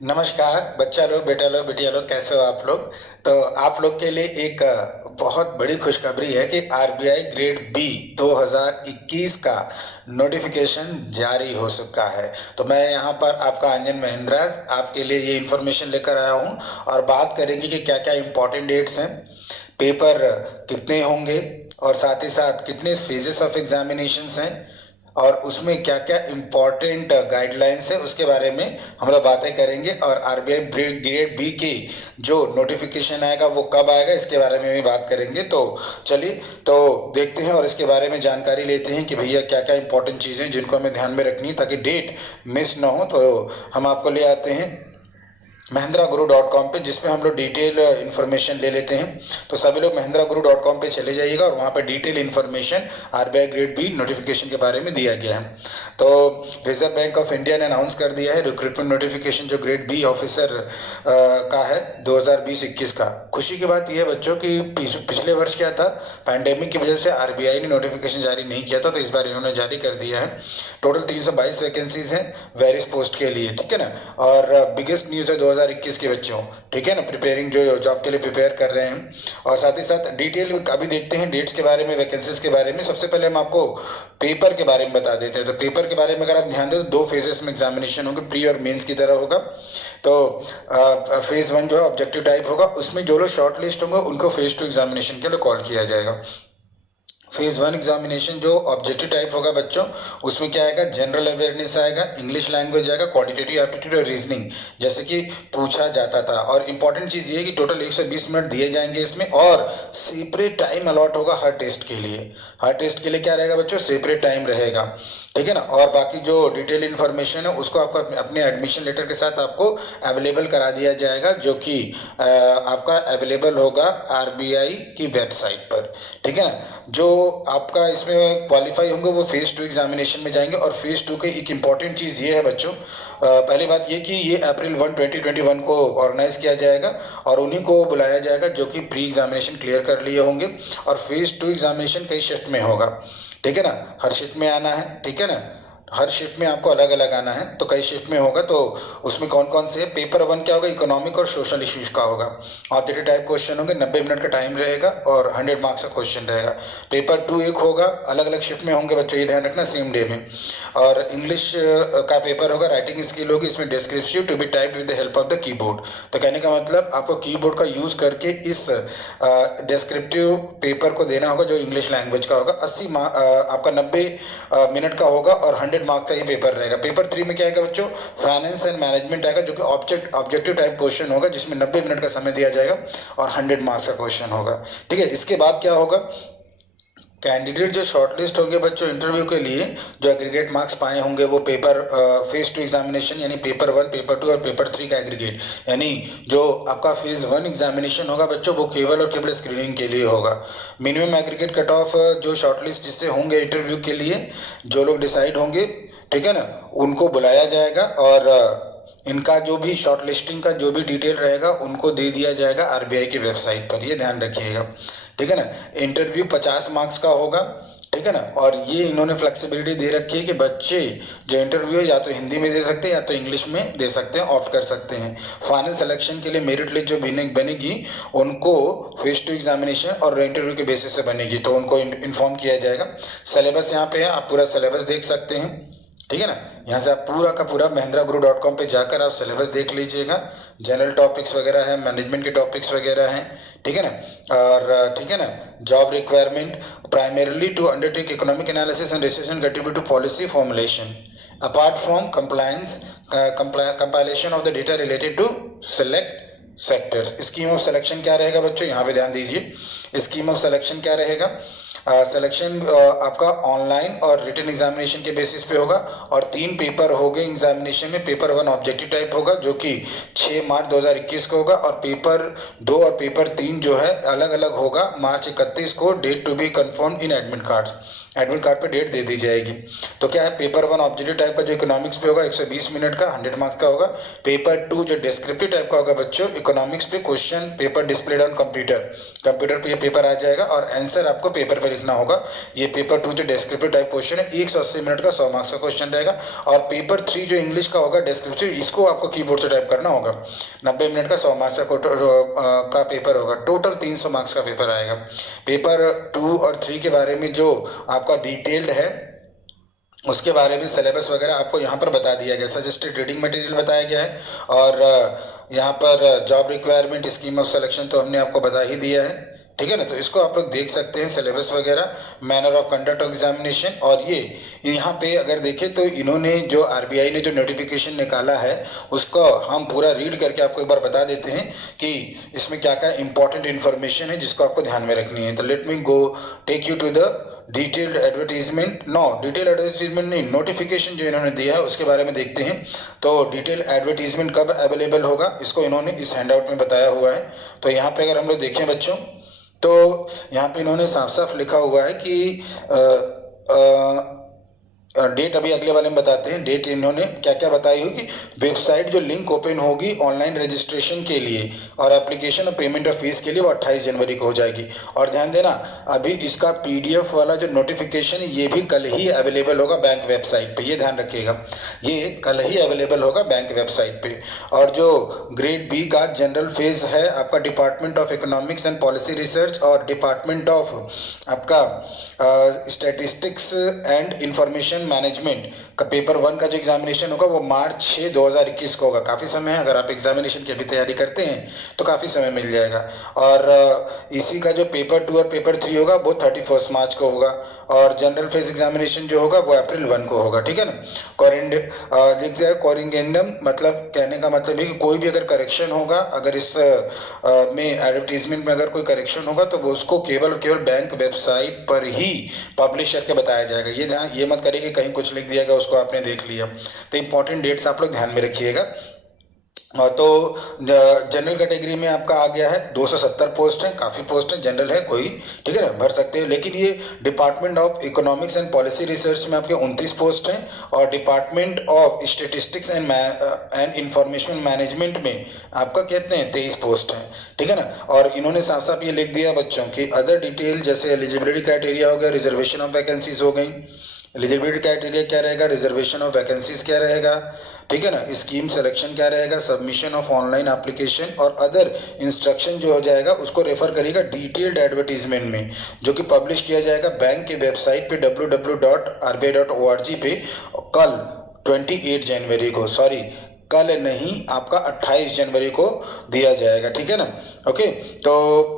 नमस्कार बच्चा लोग, बेटा लोग, बिटिया लोग, कैसे हो आप लोग। तो आप लोग के लिए एक बहुत बड़ी खुशखबरी है कि आरबीआई ग्रेड बी 2021 का नोटिफिकेशन जारी हो चुका है। तो मैं यहाँ पर आपका अंजन महिंद्राज आपके लिए ये इन्फॉर्मेशन लेकर आया हूँ और बात करेंगे कि क्या क्या इम्पोर्टेंट डेट्स हैं, पेपर कितने होंगे और साथ ही साथ कितने फेजेस ऑफ एग्जामिनेशंस हैं और उसमें क्या क्या इम्पोर्टेंट गाइडलाइंस है उसके बारे में हम लोग बातें करेंगे। और आरबीआई ग्रेड बी की जो नोटिफिकेशन आएगा वो कब आएगा इसके बारे में भी बात करेंगे। तो चलिए तो देखते हैं और इसके बारे में जानकारी लेते हैं कि भैया क्या क्या इंपॉर्टेंट चीज़ें जिनको हमें ध्यान में रखनी है ताकि डेट मिस ना हो। तो हम आपको ले आते हैं महिंद्रागुरु.com पे, जिसमें हम लोग डिटेल इन्फॉर्मेशन ले लेते हैं। तो सभी लोग महिंद्रागुरु.com पे चले जाइएगा और वहाँ पे detail information RBI grade B notification के बारे में दिया गया है। तो रिजर्व बैंक ऑफ इंडिया ने अनाउंस कर दिया है रिक्रूटमेंट नोटिफिकेशन जो ग्रेड बी ऑफिसर का है 2020-21 का। खुशी की बात यह है बच्चों कि पिछले वर्ष क्या था, पैंडेमिक की वजह से आरबीआई ने नोटिफिकेशन जारी नहीं किया था, तो इस बार इन्होंने जारी कर दिया है। टोटल 322 वैकेंसीज हैं वेरियस पोस्ट के लिए, ठीक है ना। और बिगेस्ट न्यूज़ है 2021 के बच्चों, ठीक है ना, प्रिपेयरिंग जो जॉब के लिए प्रिपेयर कर रहे हैं। और साथ ही साथ डिटेल अभी देखते हैं डेट्स के बारे में, वैकेंसीज के बारे में। सबसे पहले हम आपको पेपर के बारे में बता देते हैं। तो पेपर के बारे में अगर आप ध्यान दें तो दो फेजेस में एग्जामिनेशन होंगे, प्री और मेंस की तरह होगा। तो फेज वन जो है ऑब्जेक्टिव टाइप होगा, उसमें जो लोग शॉर्ट लिस्ट होंगे उनको फेज टू एग्जामिनेशन के लिए कॉल किया जाएगा। फेज वन एग्जामिनेशन जो ऑब्जेक्टिव टाइप होगा बच्चों, उसमें क्या आएगा, जनरल अवेयरनेस आएगा, इंग्लिश लैंग्वेज आएगा, क्वांटिटेटिव एप्टीट्यूड और रीजनिंग जैसे कि पूछा जाता था। और इंपॉर्टेंट चीज़ ये है कि टोटल 120 मिनट दिए जाएंगे इसमें और सेपरेट टाइम अलॉट होगा हर टेस्ट के लिए। हर टेस्ट के लिए क्या रहेगा बच्चों, सेपरेट टाइम रहेगा, ठीक है ना। और बाकी जो डिटेल इन्फॉर्मेशन है उसको आपको अपने एडमिशन लेटर के साथ आपको अवेलेबल करा दिया जाएगा, जो कि आपका अवेलेबल होगा आरबीआई की वेबसाइट पर, ठीक है ना। जो आपका इसमें क्वालिफाई होंगे वो फेज टू एग्जामिनेशन में जाएंगे। और फेज टू की एक इम्पॉर्टेंट चीज़ ये है बच्चों, पहली बात ये कि ये अप्रैल 1 2021 को ऑर्गेनाइज किया जाएगा और उन्हीं को बुलाया जाएगा जो कि प्री एग्जामिनेशन क्लियर कर लिए होंगे। और फेज टू एग्जामिनेशन कई शिफ्ट में होगा, ठीक है ना। हर शिफ्ट में आना है, ठीक है ना, हर शिफ्ट में आपको अलग अलग आना है, तो कई शिफ्ट में होगा। तो उसमें कौन कौन से, पेपर वन क्या होगा, इकोनॉमिक और सोशल इश्यूज का होगा। ऑब्जेक्टिव टाइप क्वेश्चन होंगे, 90 मिनट का टाइम रहेगा और 100 मार्क्स का क्वेश्चन रहेगा। पेपर टू एक होगा, अलग अलग शिफ्ट में होंगे बच्चों, ये ध्यान रखना, सेम डे में। और इंग्लिश का पेपर होगा, राइटिंग स्किल होगी, इसमें descriptive to be typed with the help of the keyboard. तो कहने का मतलब आपको कीबोर्ड का यूज करके इस डिस्क्रिप्टिव पेपर को देना होगा जो इंग्लिश लैंग्वेज का होगा। 80 आपका 90 मिनट का होगा और 100 मार्क्स का ये पेपर रहेगा। पेपर थ्री में क्या आएगा बच्चों, फाइनेंस एंड मैनेजमेंट आएगा, जो कि ऑब्जेक्टिव टाइप क्वेश्चन होगा जिसमें 90 मिनट का समय दिया जाएगा और 100 मार्क्स का क्वेश्चन होगा, ठीक है। इसके बाद क्या होगा, कैंडिडेट जो शॉर्टलिस्ट होंगे बच्चों इंटरव्यू के लिए, जो एग्रीगेट मार्क्स पाए होंगे वो पेपर फेज टू एग्जामिनेशन यानी पेपर वन, पेपर टू और पेपर थ्री का एग्रीगेट, यानी जो आपका फेज वन एग्जामिनेशन होगा बच्चों वो केवल और केवल स्क्रीनिंग के लिए होगा। मिनिमम एग्रीगेट कट ऑफ जो शॉर्टलिस्ट जिससे होंगे इंटरव्यू के लिए, जो लोग डिसाइड होंगे, ठीक है ना, उनको बुलाया जाएगा और इनका जो भी शॉर्ट लिस्टिंग का जो भी डिटेल रहेगा उनको दे दिया जाएगा आरबीआई की वेबसाइट पर, ये ध्यान रखिएगा, ठीक है ना। इंटरव्यू 50 मार्क्स का होगा, ठीक है ना। और ये इन्होंने फ्लेक्सिबिलिटी दे रखी है कि बच्चे जो इंटरव्यू है या तो हिंदी में दे सकते हैं या तो इंग्लिश में दे सकते हैं, ऑप्ट कर सकते हैं। फाइनल सिलेक्शन के लिए मेरिट लिस्ट जो बनेगी उनको फेज टू एग्जामिनेशन और इंटरव्यू के बेसिस से बनेगी, तो उनको इन्फॉर्म किया जाएगा। सिलेबस यहाँ पे है, आप पूरा सिलेबस देख सकते हैं, ठीक है ना। यहाँ से आप पूरा का पूरा महिंद्रागुरु.com पे जाकर आप सिलेबस देख लीजिएगा। जनरल टॉपिक्स वगैरह हैं, मैनेजमेंट के टॉपिक्स वगैरह हैं, ठीक है ना। और ठीक है ना, job requirement primarily to undertake economic analysis and research and contribute to policy formulation apart from compliance compilation of the data related to select sectors. Scheme of selection क्या रहेगा बच्चों, यहाँ पे ध्यान दीजिए। स्कीम ऑफ सिलेक्शन क्या रहेगा, selection आपका ऑनलाइन और रिटन एग्जामिनेशन के बेसिस पे होगा और 3 पेपर हो गए एग्जामिनेशन में। पेपर 1 ऑब्जेक्टिव टाइप होगा जो कि 6 मार्च 2021 को होगा और पेपर 2 और पेपर 3 जो है अलग अलग होगा मार्च 31 को, date to be confirm in admit cards. Admit card पे डेट दे दी जाएगी। तो क्या है, पेपर 1 ऑब्जेक्टिव टाइप का जो इकोनॉमिक्स पे होगा 120 मिनट का 100 मार्क्स का होगा। पेपर 2 जो डिस्क्रिप्टिव टाइप का होगा बच्चों, इकोनॉमिक्स पे question paper displayed on computer पे ये पेपर आ जाएगा और आंसर आपको पेपर पे लिखना होगा। ये पेपर 2 जो डिस्क्रिप्टिव टाइप क्वेश्चन है 180 मिनट का 100 मार्क्स का क्वेश्चन रहेगा। और पेपर 3 जो इंग्लिश का होगा डिस्क्रिप्टिव, इसको आपको कीबोर्ड से टाइप करना होगा। 90 मिनट का 100 मार्क्स का पेपर होगा। टोटल 300 मार्क्स का पेपर आएगा। पेपर 2 और 3 के बारे में जो आपका डिटेल्ड है उसके बारे में सिलेबस वगैरह आपको यहाँ पर बता दिया गया, सजेस्टेड रीडिंग मटेरियल बताया गया है। और यहाँ पर job requirement, scheme of selection तो हमने आपको बता ही दिया है, ठीक है ना। तो इसको आप लोग देख सकते हैं, सिलेबस वगैरह, manner of conduct of examination. और ये यहाँ पे अगर देखें तो इन्होंने जो आरबीआई ने जो नोटिफिकेशन निकाला है उसको हम पूरा रीड करके आपको एक बार बता देते हैं कि इसमें क्या क्या इंपॉर्टेंट इन्फॉर्मेशन है जिसको आपको ध्यान में रखनी है। तो let me go take you to the detailed advertisement. Detail advertisement नहीं, नोटिफिकेशन जो इन्होंने दिया है उसके बारे में देखते हैं। तो डिटेल एडवर्टीजमेंट कब अवेलेबल होगा इसको इन्होंने इस हैंडआउट में बताया हुआ है। तो यहाँ पे अगर हम लोग देखें बच्चों, तो यहाँ पे इन्होंने साफ साफ लिखा हुआ है कि डेट अभी अगले वाले में बताते हैं। डेट इन्होंने क्या क्या बताई होगी, वेबसाइट जो लिंक ओपन होगी ऑनलाइन रजिस्ट्रेशन के लिए और एप्लीकेशन और पेमेंट ऑफ फीस के लिए वो 28 जनवरी को हो जाएगी। और ध्यान देना, अभी इसका पीडीएफ वाला जो नोटिफिकेशन है ये भी कल ही अवेलेबल होगा बैंक वेबसाइट पे, ये ध्यान रखिएगा, ये कल ही अवेलेबल होगा बैंक वेबसाइट पे। और जो ग्रेड बी का जनरल फेज है आपका department of economics and policy research और डिपार्टमेंट ऑफ आपका स्टैटिस्टिक्स एंड इंफॉर्मेशन मैनेजमेंट का पेपर 1 का जो एग्जामिनेशन होगा वो मार्च 6 2021 को होगा। काफ़ी समय है, अगर आप एग्जामिनेशन की अभी तैयारी करते हैं तो काफ़ी समय मिल जाएगा। और इसी का जो पेपर 2 और पेपर 3 होगा वो 31 मार्च को होगा। और जनरल फेज एग्जामिनेशन जो होगा वो अप्रैल 1 को होगा, ठीक है ना। लिख दिया कोरिंगेंडम, मतलब कहने का मतलब है कि कोई भी अगर करेक्शन होगा, अगर इस में एडवर्टीजमेंट में अगर कोई करेक्शन होगा तो वो उसको केवल और केवल बैंक वेबसाइट पर ही पब्लिश करके बताया जाएगा। ये मत करिए कि कहीं कुछ लिख दिया गया उसको आपने देख लिया। तो इंपॉर्टेंट डेट्स आप लोग ध्यान में रखिएगा। तो जनरल कैटेगरी में आपका आ गया है 270 पोस्ट है, काफ़ी पोस्ट है, जनरल है कोई, ठीक है ना, भर सकते हैं। लेकिन ये department of economics and policy research में आपके 29 पोस्ट हैं और department of statistics and information management में आपका कहते हैं 23 पोस्ट हैं, ठीक है ना। और इन्होंने साफ साफ ये लिख दिया बच्चों की अदर डिटेल, जैसे एलिजिबिलिटी क्राइटेरिया हो गया, रिजर्वेशन ऑफ वैकेंसीज हो गई। एलिजिबिलिटी क्राइटेरिया क्या रहेगा, रिजर्वेशन ऑफ वैकेंसीज क्या रहेगा, ठीक है ना, स्कीम सिलेक्शन क्या रहेगा, सबमिशन ऑफ ऑनलाइन एप्लीकेशन और अदर इंस्ट्रक्शन जो हो जाएगा उसको रेफर करिएगा डिटेल्ड एडवर्टीजमेंट में, जो कि पब्लिश किया जाएगा बैंक के वेबसाइट पे www.rbi.org पे कल 28 जनवरी को, सॉरी कल नहीं, आपका 28 जनवरी को दिया जाएगा, ठीक है ना। ओके, तो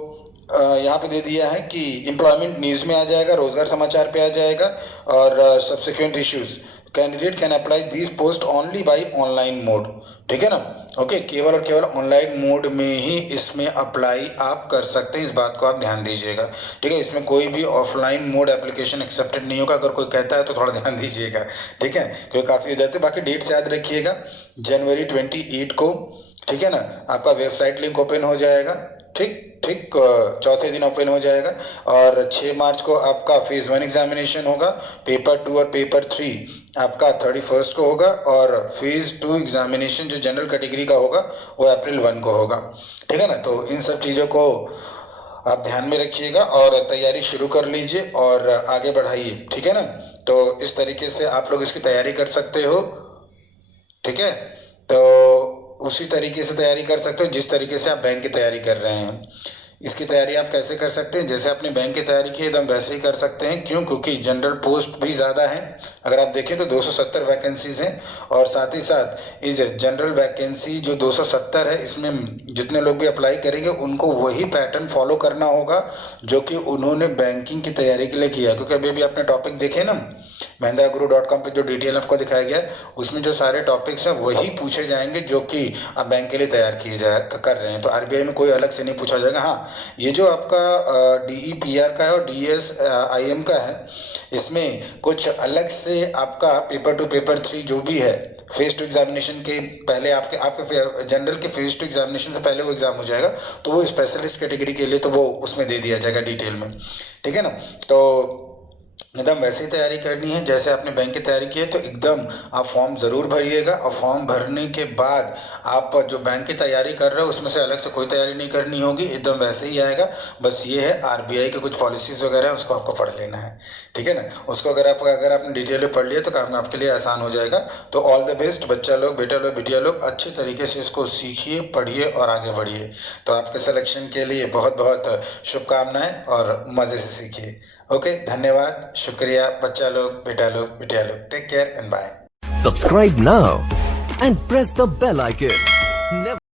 यहाँ पे दे दिया है कि एम्प्लॉयमेंट न्यूज़ में आ जाएगा, रोजगार समाचार पे आ जाएगा। और subsequent issues, candidate can apply this post only by online mode, ठीक है ना। ओके, केवल और केवल ऑनलाइन मोड में ही इसमें अप्लाई आप कर सकते हैं, इस बात को आप ध्यान दीजिएगा, ठीक है। इसमें कोई भी ऑफलाइन मोड एप्लीकेशन एक्सेप्टेड नहीं होगा। अगर कोई कहता है तो थोड़ा ध्यान दीजिएगा, ठीक है, क्योंकि काफ़ी हो जाते हैं। बाकी डेट्स याद रखिएगा, जनवरी 28 को, ठीक है ना, आपका वेबसाइट लिंक ओपन हो जाएगा, ठीक चौथे दिन ओपन हो जाएगा। और 6 मार्च को आपका फेज 1 एग्जामिनेशन होगा, पेपर 2 और पेपर 3 आपका 31 को होगा। और फेज 2 एग्जामिनेशन जो जनरल कैटेगरी का होगा वो अप्रैल 1 को होगा, ठीक है ना। तो इन सब चीज़ों को आप ध्यान में रखिएगा और तैयारी शुरू कर लीजिए और आगे बढ़ाइए, ठीक है ना। तो इस तरीके से आप लोग इसकी तैयारी कर सकते हो, ठीक है। तो उसी तरीके से तैयारी कर सकते हो जिस तरीके से आप बैंक की तैयारी कर रहे हैं। इसकी तैयारी आप कैसे कर सकते हैं, जैसे आपने बैंक की तैयारी की एकदम वैसे ही कर सकते हैं। क्यों? क्योंकि जनरल पोस्ट भी ज़्यादा है। अगर आप देखें तो 270 वैकेंसीज हैं और साथ ही साथ इस जनरल वैकेंसी जो 270 है इसमें जितने लोग भी अप्लाई करेंगे उनको वही पैटर्न फॉलो करना होगा जो कि उन्होंने बैंकिंग की तैयारी के लिए किया। क्योंकि अभी अभी आपने टॉपिक देखे ना, महिंद्रागुरु.com पे जो डिटेल आपको दिखाया गया उसमें जो सारे टॉपिक्स हैं वही पूछे जाएंगे जो कि आप बैंक के लिए तैयार कर रहे हैं। तो आरबीआई में कोई अलग से नहीं पूछा जाएगा। हाँ, ये जो आपका DEPR का है और DSIM का है, इसमें कुछ अलग से आपका पेपर 2 पेपर 3 जो भी है फेज 2 एग्जामिनेशन के पहले आपके जनरल के फेज 2 एग्जामिनेशन से पहले वो एग्जाम हो जाएगा, तो वो स्पेशलिस्ट कैटेगरी के लिए तो वो उसमें दे दिया जाएगा डिटेल में, ठीक है ना। तो एकदम वैसी तैयारी करनी है जैसे आपने बैंक की तैयारी की है। तो एकदम आप फॉर्म ज़रूर भरिएगा, और फॉर्म भरने के बाद आप जो बैंक की तैयारी कर रहे हो उसमें से अलग से कोई तैयारी नहीं करनी होगी, एकदम वैसे ही आएगा। बस ये है आरबीआई के कुछ पॉलिसीज़ वगैरह है, उसको आपको पढ़ लेना है, ठीक है ना। उसको अगर आपने डिटेल में पढ़ लिया तो काम आपके लिए आसान हो जाएगा। तो ऑल द बेस्ट बच्चा लोग, बेटा लोग, बिटिया लोग, अच्छे तरीके से इसको सीखिए, पढ़िए और आगे बढ़िए। तो आपके सिलेक्शन के लिए बहुत बहुत शुभकामनाएं, और मज़े से सीखिए। ओके, धन्यवाद, शुक्रिया बच्चा लोग, बेटा लोग, बिटिया लोग। Take care and bye. Subscribe now and press the bell icon.